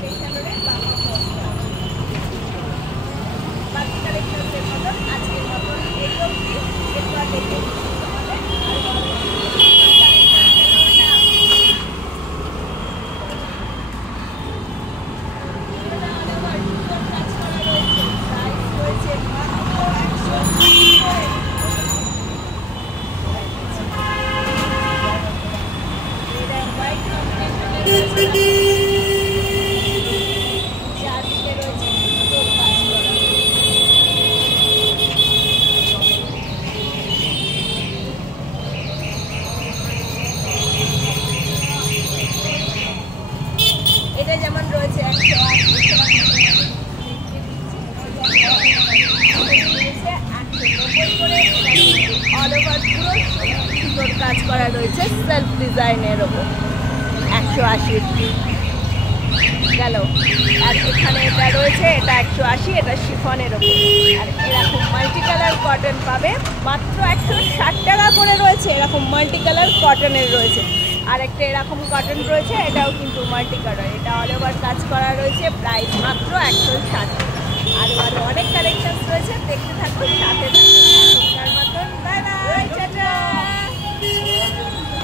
পেয়ে যাবেন বাকি কালেকশনের মতন আজকের মতন এই অবধি। এরপর দেখে এটা যেমন রয়েছে 180 অল ওভার পুরো সুন্দর কাজ করা রয়েছে সেলফ ডিজাইনের ওপর 180 গেল। আর এখানে এটা রয়েছে, এটা 180, এটা শিফনের ওপর। আর এরকম মাল্টি কালার কটন পাবে মাত্র 160 টাকা করে রয়েছে। এরকম মাল্টি কালার কটনের রয়েছে। আর একটা এরকম কটন রয়েছে, এটাও কিন্তু মাল্টি কালার, এটা অল ওভার কাজ করা রয়েছে, প্রাইস মাত্র 160 টাকা।